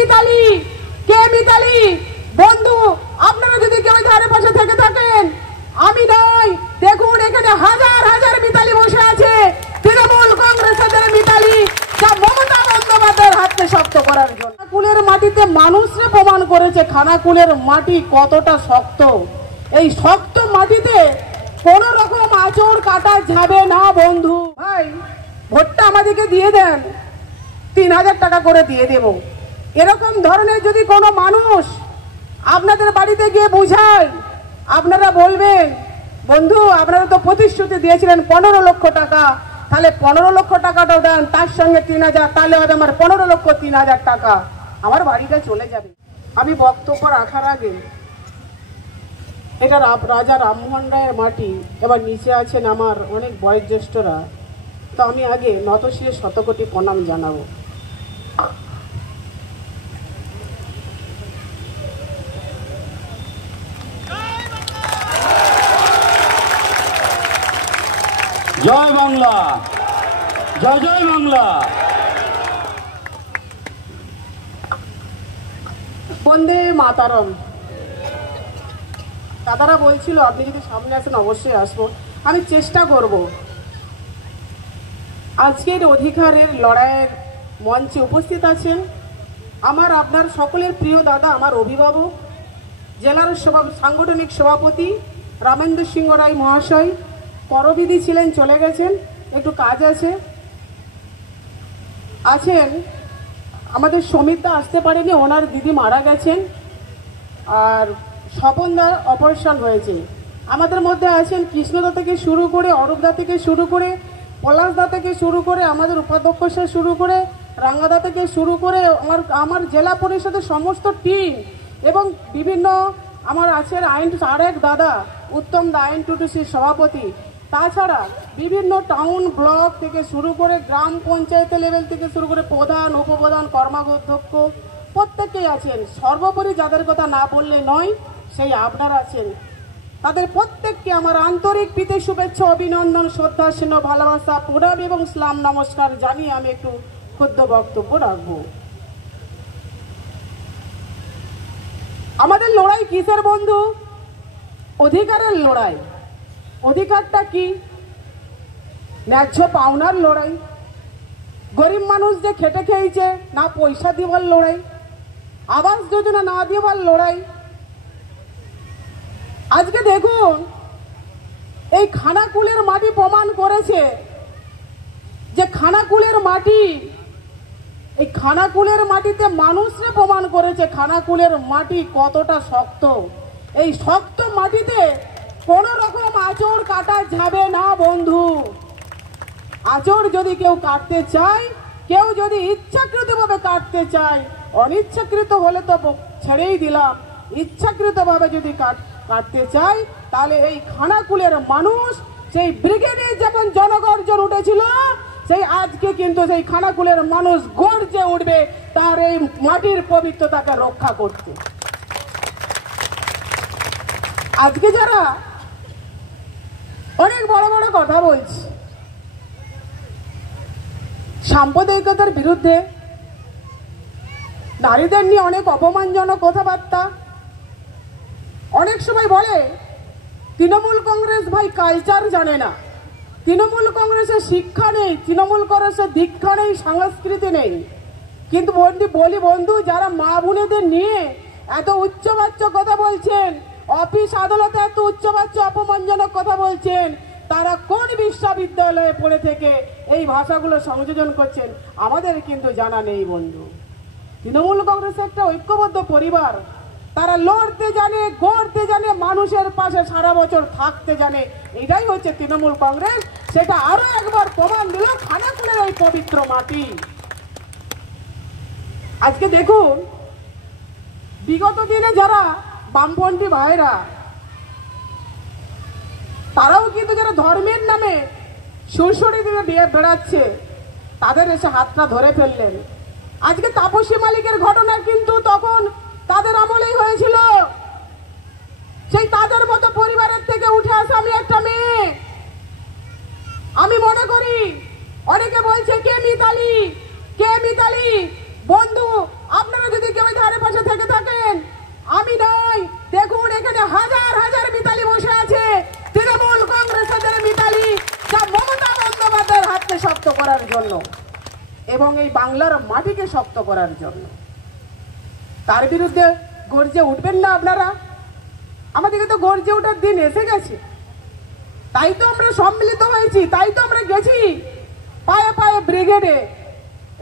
মিতালি, কে মিতালি? বন্ধু আপনারা যদি কেউ ধারে পাশে থেকে থাকেন, আমি নয়, দেখুন এখানে হাজার হাজার মিতালি বসে আছে, তৃণমূল কংগ্রেসের মিতালি, যা মমতা বন্দ্যোপাধ্যায়ের হাতকে শক্ত করার জন্য। খানাকুলের মাটিতে মানুষরা প্রমাণ করেছে খানাকুলের মাটি কতটা শক্ত। এই শক্ত মাটিতে কোন রকম আঁচড় কাটা যাবে না বন্ধু। ভাই ভোটটা আমাদেরকে দিয়ে দেন, 3000 টাকা করে দিয়ে দেব। এরকম ধরনের যদি কোনো মানুষ আপনাদের বাড়িতে গিয়ে বুঝায়, আপনারা বলবেন বন্ধু আপনারা তো প্রতিশ্রুতি দিয়েছিলেন 15 লক্ষ টাকা, তাহলে 15 লক্ষ টাকাটাও দেন, তার সঙ্গে 3000, তাহলে হবে আমার 15 লক্ষ 3000 টাকা, আমার বাড়িটা চলে যাবে। আমি বক্তব্য রাখার আগে, এটা রাজা রামমোহন রায়ের মাটি, এবার নিচে আছেন আমার অনেক বয়োজ্যেষ্ঠরা, তো আমি আগে নতশিরে শতকোটি প্রণাম জানাবো। জয় বাংলা, জয় জয় বাংলা। বন্দে মাতারম। দাদারা বলছিল আপনি যদি সামনে আসেন অবশ্যই আসবো, আমি চেষ্টা করব। আজকের অধিকারের লড়াইয়ের মঞ্চে উপস্থিত আছেন আমার আপনার সকলের প্রিয় দাদা, আমার অভিভাবক, জেলার সাংগঠনিক সভাপতি রামেন্দ্র সিংহ রায় মহাশয়। করবিধি ছিলেন, চলে গেছেন, একটু কাজ আছে। আছেন আমাদের সমিতদা, আসতে পারেনি, ওনার দিদি মারা গেছেন, আর স্বপনদার অপারেশন হয়েছে। আমাদের মধ্যে আছেন কৃষ্ণদা থেকে শুরু করে, অরূপদা থেকে শুরু করে, পলাশদা থেকে শুরু করে, আমাদের উপাধ্যক্ষ সে শুরু করে, রাঙ্গাদা থেকে শুরু করে, আমার জেলা পরিষদের সমস্ত টিম, এবং বিভিন্ন আমার আছেন আরেক দাদা উত্তম দা, আইএনটিটিসির সভাপতি, তাছাড়া বিভিন্ন টাউন ব্লক থেকে শুরু করে গ্রাম পঞ্চায়েত লেভেল থেকে শুরু করে প্রধান, উপপ্রধান, কর্মাধ্যক্ষ প্রত্যেকেই আছেন। সর্বোপরি যাদের কথা না বললে নয়, সেই আপনারা আছেন, তাদের প্রত্যেককে আমার আন্তরিক প্রীতি শুভেচ্ছা, অভিনন্দন, শ্রদ্ধা, স্নেহ, ভালোবাসা, প্রণাম এবং সালাম নমস্কার জানিয়ে আমি একটু ক্ষুদ্র বক্তব্য রাখবো। আমাদের লড়াই কিসের বন্ধু? অধিকারের লড়াই। অধিকারটা কি? ন্যায্য পাওনার লড়াই। গরিব মানুষ যে খেটে খেয়েছে, না পয়সা দিবার লড়াই, আবাস যোজনা না দিবার লড়াই। আজকে দেখুন এই খানাকুলের মাটি প্রমাণ করেছে যে খানাকুলের মাটি, এই খানাকুলের মাটিতে মানুষরা প্রমাণ করেছে খানাকুলের মাটি কতটা শক্ত। এই শক্ত মাটিতে কোন রকম আঁচড় কাটা যাবে না বন্ধু। আঁচড় যদি কেউ কাটতে চায়, কেউ যদি ইচ্ছাকৃতভাবে কাটতে চায়, অনিচ্ছাকৃত হলে তো ছেড়েই দিলাম, ইচ্ছাকৃতভাবে যদি কাটতে চায়, তাহলে এই খানাকুলের মানুষ সেই ব্রিগেডে যেমন জনগর্জন উঠেছিল, সেই আজকে কিন্তু সেই খানাকুলের মানুষ গর্জে উঠবে তার এই মাটির পবিত্রতাকে রক্ষা করতে। আজকে যারা অনেক বড় বড় কথা বলছে সাম্প্রদায়িকতার বিরুদ্ধে, নারীদের নিয়ে অনেক অপমানজনক কথাবার্তা, অনেক সময় বলে তৃণমূল কংগ্রেস ভাই কালচার জানে না, তৃণমূল কংগ্রেসের শিক্ষা নেই, তৃণমূল কংগ্রেসের দীক্ষা নেই, সংস্কৃতি নেই। কিন্তু বলি বন্ধু, যারা মা বোনেদের নিয়ে এত উচ্চবাচ্য কথা বলছেন, অফিস আদালতে এত উচ্চবাচ্য অপমানজনক কথা বলছেন, তারা কোন বিশ্ববিদ্যালয়ে পড়ে থেকে এই ভাষাগুলো সংযোজন করছেন আমাদের কিন্তু জানা নেই বন্ধু। তৃণমূল কংগ্রেস একটা ঐক্যবদ্ধ পরিবার, তারা লড়তে জানে, গড়তে জানে, মানুষের পাশে সারা বছর থাকতে জানে, এটাই হচ্ছে তৃণমূল কংগ্রেস। সেটা আরো একবার প্রমাণ দিল খানাকুলের এই পবিত্র মাটি। আজকে দেখুন বিগত দিনে যারা বামপন্থী ভাইরা, তারাও কিন্তু যারা ধর্মের নামে সুরসুরি দিয়ে বেড়াচ্ছে, তাদের এসে হাতটা ধরে ফেললেন। আজকে তাপসী মালিকের ঘটনা কিন্তু তখন তাদের আমলেই হয়েছিল। সেই তাদের মতো পরিবারের থেকে উঠে আসা আমি একটা মেয়ে, আমি মনে করি অনেকে বলছে কে মিতালি, কে মিতালি। বন্ধু আপনারা যদি মাটিকে শক্ত করার জন্য। তার বিরুদ্ধে গর্জে উঠবেন না আপনারা? আমাদেরকে তো গর্জে ওঠার দিন এসে গেছে, তাই তো আমরা সম্মিলিত হয়েছি, তাই তো আমরা গেছি পায়ে পায়ে ব্রিগেডে।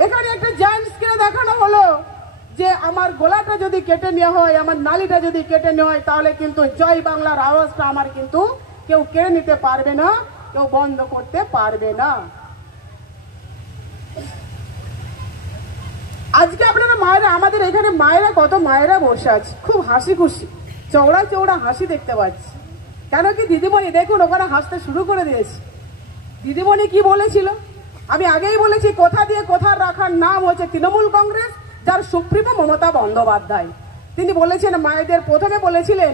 এখানে একটা জায়ান্ট স্ক্রিনে দেখানো হলো যে আমার গলাটা যদি কেটে নেওয়া হয়, আমার নালিটা যদি কেটে নেওয়া হয়, তাহলে কিন্তু জয় বাংলার আওয়াজটা আমার কিন্তু কেউ কেড়ে নিতে পারবে না, কেউ বন্ধ করতে পারবে না। আজকে আপনারা মায়েরা, আমাদের এখানে মায়েরা, কত মায়েরা বসে আছে, খুব হাসি খুশি, চওড়া চওড়া হাসি দেখতে পাচ্ছি। কেন কি দিদিমণি দেখুন ওখানে হাসতে শুরু করে দিয়েছে। দিদিমণি কি বলেছিল? আমি আগেই বলেছি, কোথা দিয়ে কোথা রাখার নাম হচ্ছে তৃণমূল কংগ্রেস, যার সুপ্রিমো মমতা বন্দ্যোপাধ্যায়। তিনি বলেছেন, মায়েদের প্রথমে বলেছিলেন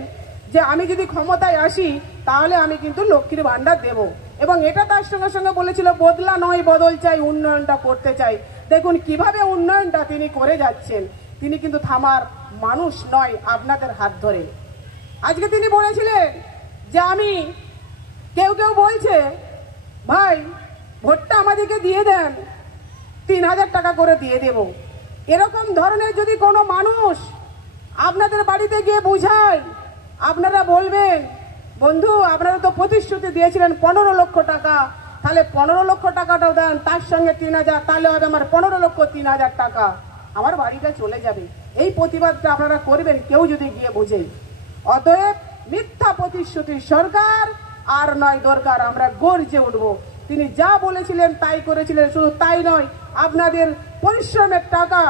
যে আমি যদি ক্ষমতায় আসি তাহলে আমি কিন্তু লক্ষ্মীর ভান্ডার দেব, এবং এটা তার সঙ্গে সঙ্গে বলেছিল বদলা নয় বদল চাই, উন্নয়নটা করতে চাই। দেখুন কিভাবে উন্নয়নটা তিনি করে যাচ্ছেন। তিনি কিন্তু থামার মানুষ নয় আপনাদের হাত ধরে। আজকে তিনি বলেছিলেন যে আমি, কেউ কেউ বলছে ভাই ভোটটা আমাদেরকে দিয়ে দেন, 3000 টাকা করে দিয়ে দেব। এরকম ধরনের যদি কোনো মানুষ আপনাদের বাড়িতে গিয়ে বুঝায়, আপনারা বলবেন বন্ধু আপনারা তো প্রতিশ্রুতি দিয়েছিলেন 15 লক্ষ টাকা, তাহলে 15 লক্ষ টাকাটাও দেন, তার সঙ্গে 3000, তাহলে হবে আমার 15 লক্ষ 3000 টাকা, আমার বাড়িটা চলে যাবে। এই প্রতিবাদটা আপনারা করবেন কেউ যদি গিয়ে বুঝে। অতএব মিথ্যা প্রতিশ্রুতির সরকার আর নয় দরকার, আমরা গর্জে উঠবো। তিনি যা বলেছিলেন তাই করেছিলেন, শুধু তাই নয়, আপনাদের পরিশ্রমের টাকা,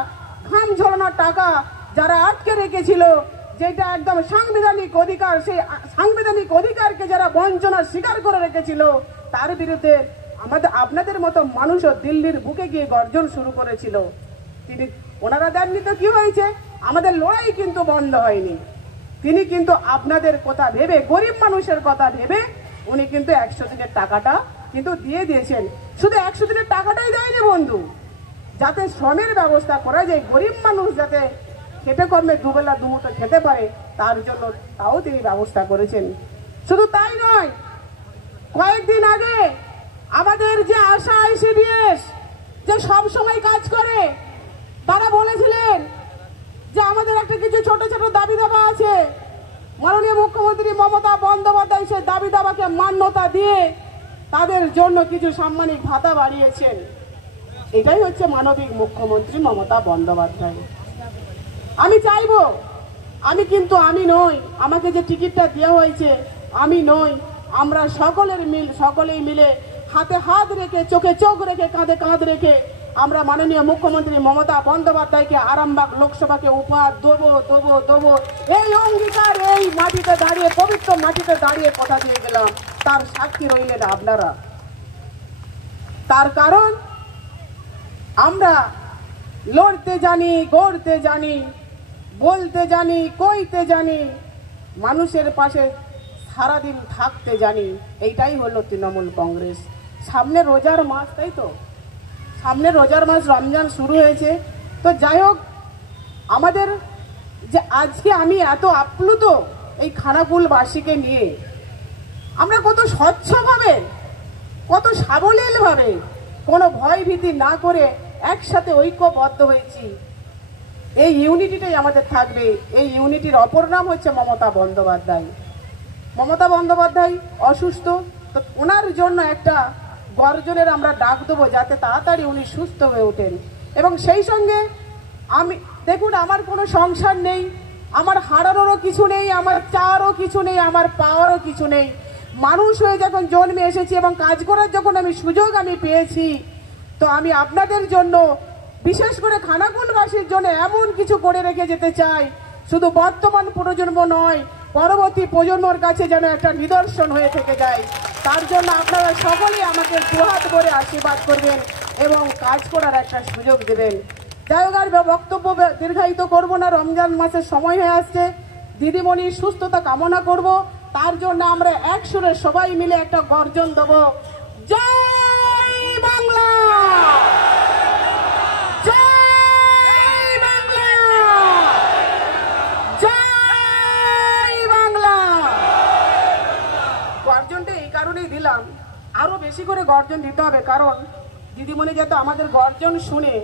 ঘাম ঝরানোর টাকা যারা আটকে রেখেছিল, যেটা একদম সাংবিধানিক অধিকার, সেই সাংবিধানিক অধিকারকে যারা বঞ্চনার শিকার করে রেখেছিল, তার বিরুদ্ধে আপনাদের মতো মানুষও দিল্লির বুকে গিয়ে গর্জন শুরু করেছিল। তিনি, ওনারা দেননি তো কি হয়েছে? আমাদের লড়াই কিন্তু বন্ধ হয়নি। তিনি কিন্তু আপনাদের কথা ভেবে, গরিব মানুষের কথা ভেবে উনি কিন্তু 100 দিনের টাকাটা কিন্তু দিয়ে দিয়েছেন। শুধু 100 দিনের টাকাটাই দেয়নি বন্ধু, যাতে শ্রমের ব্যবস্থা করা যায়, গরিব মানুষ যাতে খেটে কর্মে দুবেলা দুমুঠো খেতে পারে, তার জন্য তাও তিনি ব্যবস্থা করেছেন। শুধু তাই নয়, কয়েকদিন আগে আমাদের যে আশা আইসিডিএস যে সব সময় কাজ করে, তারা বলেছিলেন যে আমাদের একটা কিছু ছোট ছোট দাবি দাবা আছে, মাননীয় মুখ্যমন্ত্রী মমতা বন্দ্যোপাধ্যায় সে দাবি দাবাকে মান্যতা দিয়ে তাদের জন্য কিছু সাম্মানিক ভাতা বাড়িয়েছেন। এটাই হচ্ছে মানবিক মুখ্যমন্ত্রী মমতা বন্দ্যোপাধ্যায়। আমি চাইবো, আমি নই, আমাকে যে টিকিটটা দেওয়া হয়েছে আমি নই, আমরা সকলেই মিলে হাতে হাত রেখে, চোখে চোখ রেখে, কাঁধে কাঁধ রেখে আমরা মাননীয় মুখ্যমন্ত্রী মমতা বন্দ্যোপাধ্যায়কে আরামবাগ লোকসভাকে উপহার দেবো। এই অঙ্গীকার এই মাটিতে দাঁড়িয়ে, পবিত্র মাটিতে দাঁড়িয়ে কথা দিয়ে গেলাম, তার সাক্ষী রইলেন আপনারা। তার কারণ আমরা লড়তে জানি, গড়তে জানি, বলতে জানি, কইতে জানি, মানুষের পাশে সারাদিন থাকতে জানি। এইটাই হলো তৃণমূল কংগ্রেস। সামনে রোজার মাস, তাই তো, সামনে রোজার মাস, রমজান শুরু হয়েছে। তো যাই হোক, আমাদের যে আজকে আমি এত আপ্লুত এই খানাকুলবাসীকে নিয়ে, আমরা কত স্বচ্ছভাবে, কত সাবলীলভাবে, কোনো ভয় ভীতি না করে একসাথে ঐক্যবদ্ধ হয়েছি। এই ইউনিটিটাই আমাদের থাকবে। এই ইউনিটির অপর নাম হচ্ছে মমতা বন্দ্যোপাধ্যায়। মমতা বন্দ্যোপাধ্যায় অসুস্থ, তো ওনার জন্য একটা গর্জনের আমরা ডাক দেবো, যাতে তাড়াতাড়ি উনি সুস্থ হয়ে ওঠেন। এবং সেই সঙ্গে আমি, দেখুন আমার কোনো সংসার নেই, আমার হারানোরও কিছু নেই, আমার চাওয়ারও কিছু নেই, আমার পাওয়ারও কিছু নেই। মানুষ হয়ে যখন জন্মে এসেছি এবং কাজ করার যখন আমি সুযোগ পেয়েছি, তো আমি আপনাদের জন্য, বিশেষ করে খানাকুলবাসীর জন্য এমন কিছু করে রেখে যেতে চাই, শুধু বর্তমান প্রজন্ম নয়, পরবর্তী প্রজন্মর কাছে যেন একটা নিদর্শন হয়ে থেকে যায়। তার জন্য আপনারা সকলেই আমাকে দুহাত ভরে আশীর্বাদ করবেন এবং কাজ করার একটা সুযোগ দেবেন। যাই হোক, আর বক্তব্য দীর্ঘায়িত করব না, রমজান মাসের সময় হয়ে আসছে, দিদিমণির সুস্থতা কামনা করব। তার জন্য আমরা এক সুরে সবাই মিলে একটা গর্জন দেব, জয় বাংলা, জয় বাংলা, জয় বাংলা। গর্জনটা এই কারণেই দিলাম, আরো বেশি করে গর্জন দিতে হবে, কারণ দিদিমণি যাতে আমাদের গর্জন শুনে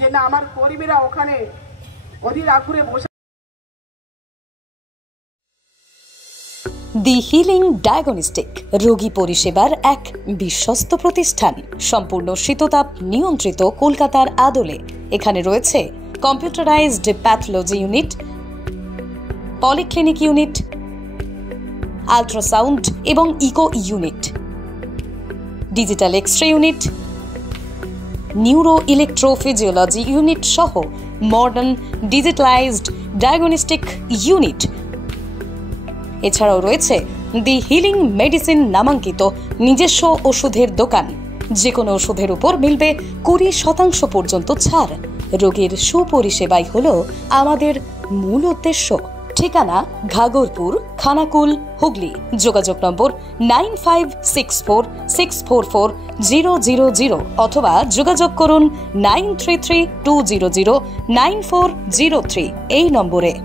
যে না আমার কর্মীরা ওখানে অধীর আগ্রহে বসে। দি হিলিং ডায়াগনস্টিক রোগী পরিষেবার এক বিশ্বস্ত প্রতিষ্ঠান, সম্পূর্ণ শীততাপ নিয়ন্ত্রিত কলকাতার আদলে। এখানে রয়েছে computerized pathology unit, polyclinic unit, ultrasound এবং echo unit, digital X-ray unit, neuro electrophysiology unit সহ মডার্ন ডিজিটালাইজড ডায়াগনস্টিক ইউনিট। এছাড়াও রয়েছে দি হিলিং মেডিসিন নামাঙ্কিত নিজস্ব ওষুধের দোকান। যে কোনো ওষুধের উপর মিলবে 20% পর্যন্ত ছাড়। রোগীর সুপরিষেবাই হলো আমাদের মূল উদ্দেশ্য। ঠিকানা ঘাগরপুর, খানাকুল, হুগলি। যোগাযোগ নম্বর 9564644000 অথবা যোগাযোগ করুন 9332009403 এই নম্বরে।